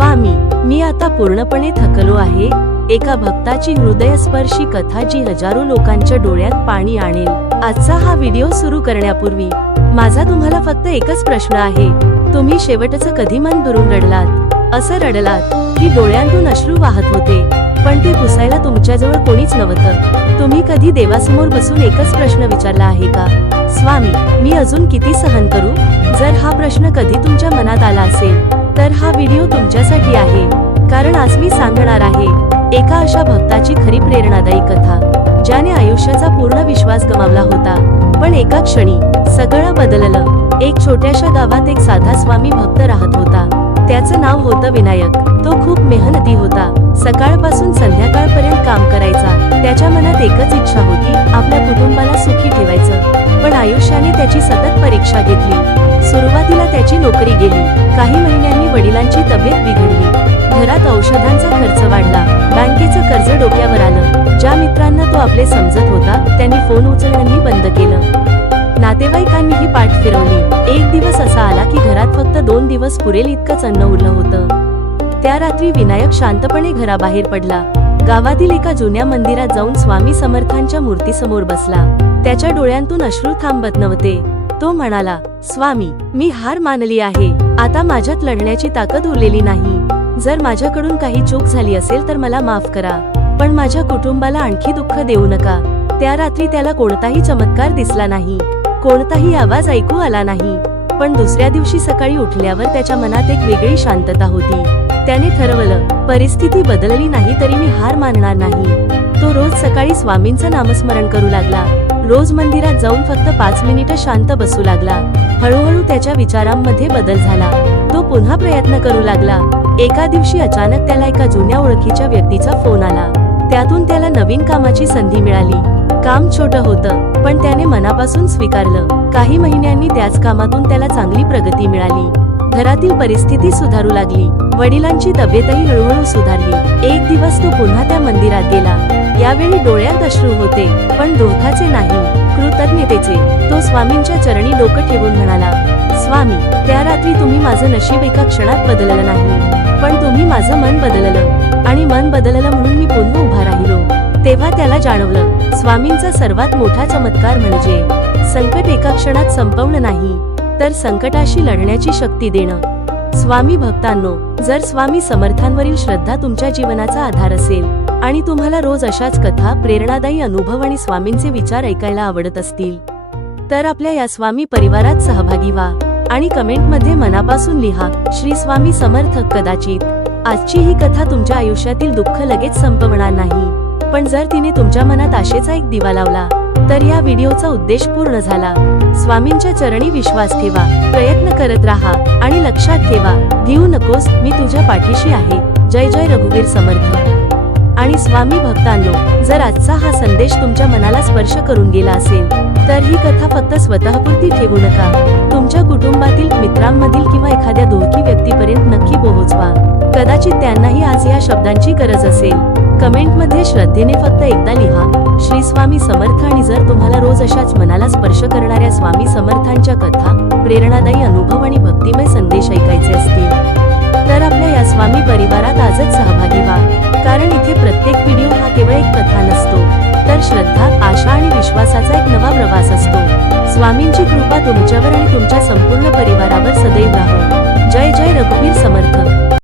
स्वामी, मी आता पूर्णपणे थकलो आहे। एका भक्ताची हृदयस्पर्शी कथा जी हजारो लोकांच्या डोळ्यात पाणी आणेल। आजचा हा व्हिडिओ सुरू करण्यापूर्वी माझा तुम्हाला फक्त एकच प्रश्न आहे, तुम्ही शेवटचं कधी मन भरून रडलात? असं रडलात की डोळ्यांतून अश्रू वाहत होते, पण ते पुसायला तुमच्याजवळ कोणीच नव्हतं? तुम्ही कधी देवासमोर बसून एकच प्रश्न विचारला आहे का, स्वामी, मी अजून किती सहन करू? जर हा प्रश्न कधी तुमच्या मनात आला असेल तर हा व्हिडिओ तुमच्यासाठी आहे, कारण आज मी सांगणार आहे एका अशा भक्ताची खरी प्रेरणादायी कथा, ज्याने आयुष्याचा पूर्ण विश्वास गमावला होता, पण एका क्षणी सगळं बदललं। एक छोट्याशा गावात एक साधा स्वामी भक्त राहत होता। त्याचं नाव होतं विनायक। तो खूप मेहनती होता, सकाळपासून संध्याकाळपर्यंत काम करायचा। त्याच्या मनात एकच इच्छा होती, आपल्या कुटुंबाला सुखी ठेवायचं। पण आयुष्याने त्याची सतत परीक्षा घेतली। सुरुवातीला त्याची नोकरी गेली, काही महिन्यांनी वडिलांची तब्येत बिघडली, घरात औषधांचा खर्च वाढला, बँकेचं कर्ज डोक्यावर आलं। ज्या मित्रांना तो आपले समजत होता त्यांनी फोन उचलणंही बंद केलं, नातेवाईकांनीही पाठ फिरवली। एक दिवस असा आला की घरात फक्त 2 दिवस पुरेल इतकंच अन्न उरलं होतं। त्या रात्री विनायक शांतपणे घराबाहेर पडला, गावातील एका जुन्या मंदिरात जाऊन स्वामी समर्थांच्या मूर्तीसमोर बसला। त्याच्या डोळ्यांतून अश्रू थांबत नव्हते। तो म्हणाला, स्वामी, मी हार मानली आहे, आता माझ्यात लढण्याची ताकद उरलेली नाही। जर माझ्याकडून काही चूक झाली असेल तर मला माफ करा, पण माझ्या कुटुंबाला आणखी दुःख देऊ नका। त्या रात्री त्याला कोणताही चमत्कार दिसला नाही, कोणताही आवाज ऐकू आला नाही, पण दुसऱ्या दिवशी सकाळी उठल्यावर त्याच्या मनात एक वेगळी शांतता होती। त्याने ठरवलं, परिस्थिती बदलली नाही तरी मी हार मानणार नाही। तो रोज सकाळी स्वामींचं नामस्मरण करू लागला, रोज मंदिरात जाऊन फक्त 5 मिनिटं शांत बसू लागला। हळूहळू त्याच्या विचारांमध्ये बदल झाला, तो पुन्हा प्रयत्न करू लागला। एका दिवशी अचानक त्याला एका जुन्या ओळखीच्या व्यक्तीचा फोन आला। त्यातून त्याला नवीन कामाची संधी मिळाली। काम छोटं होतं, पण त्याने मनापासून स्वीकारलं। काही महिन्यांनी त्याच कामातून त्याला चांगली प्रगती मिळाली, घरातील परिस्थिती सुधारू लागली, वडिलांची तब्येतही हळूहळू सुधारली। एक दिवस तो पुन्हा त्या मंदिरात गेला। यावेळी डोळ्यात अश्रू होते, पण दुःखाचे नाही, कृतज्ञतेचे। तो स्वामींच्या चरणी डोकं ठेवून म्हणाला, स्वामी, त्या रात्री तुम्ही माझं नशीब एका क्षणात बदललं नाही, पण तुम्ही माझं मन बदललं, आणि मन बदललं म्हणून मी पुन्हा उभा राहिलो। तेव्हा त्याला जाणवलं, स्वामींचा सर्वात मोठा चमत्कार म्हणजे संकट एका क्षणात संपवणं नाही, तर संकटाशी लढण्याची शक्ती देणं। स्वामी भक्तांनो, जर स्वामी समर्थांवरील श्रद्धा तुमच्या जीवनाचा आधार असेल आणि तुम्हाला रोज अशाच कथा, प्रेरणादायी अनुभव आणि स्वामींचे विचार ऐकायला आवडत असतील, तर आपल्या या स्वामी परिवारात सहभागी व्हा आणि कमेंटमध्ये मनापासून लिहा, श्री स्वामी समर्थ। कदाचित आजची ही कथा तुमच्या आयुष्यातील दुःख लगेच संपवणार नाही, पण जर तिने तुमच्या मनात आशेचा एक दिवा लावला तर या व्हिडिओचा उद्देश पूर्ण झाला। स्वामींच्या चरणी विश्वास ठेवा, प्रयत्न करत राहा आणि लक्षात ठेवा, भिवू नकोस, मी तुझ्या पाठीशी आहे। जय जय रघुवीर समर्थ। आणि स्वामी भक्तांनो, जर आजचा हा संदेश तुमच्या मनाला स्पर्श करून गेला असेल तर ही कथा फक्त स्वतःपुरती ठेवू नका, तुमच्या कुटुंबातील, मित्रांमधील किंवा एखाद्या दोघी व्यक्तीपर्यंत नक्की पोहोचवा। कदाचित त्यांनाही आज या शब्दांची गरज असेल। कमेंटमध्ये श्रद्धेने फक्त एकदा लिहा, श्री स्वामी समर्थ। आणि जर तुम्हाला रोज अशाच मनाला स्पर्श करणाऱ्या स्वामी समर्थांच्या कथा, प्रेरणादायी अनुभव आणि भक्तिमय संदेश ऐकायचे असतील तर आपल्या या स्वामी परिवारात आजच सहभागी व्हा, कारण इथे प्रत्येक व्हिडिओ हा केवळ एक कथा नसतो, तर श्रद्धा, आशा आणि विश्वासाचा एक नवा प्रवास असतो। स्वामींची कृपा तुमच्यावर आणि तुमच्या संपूर्ण परिवारावर सदैव राहो। जय जय रघुवीर समर्थ।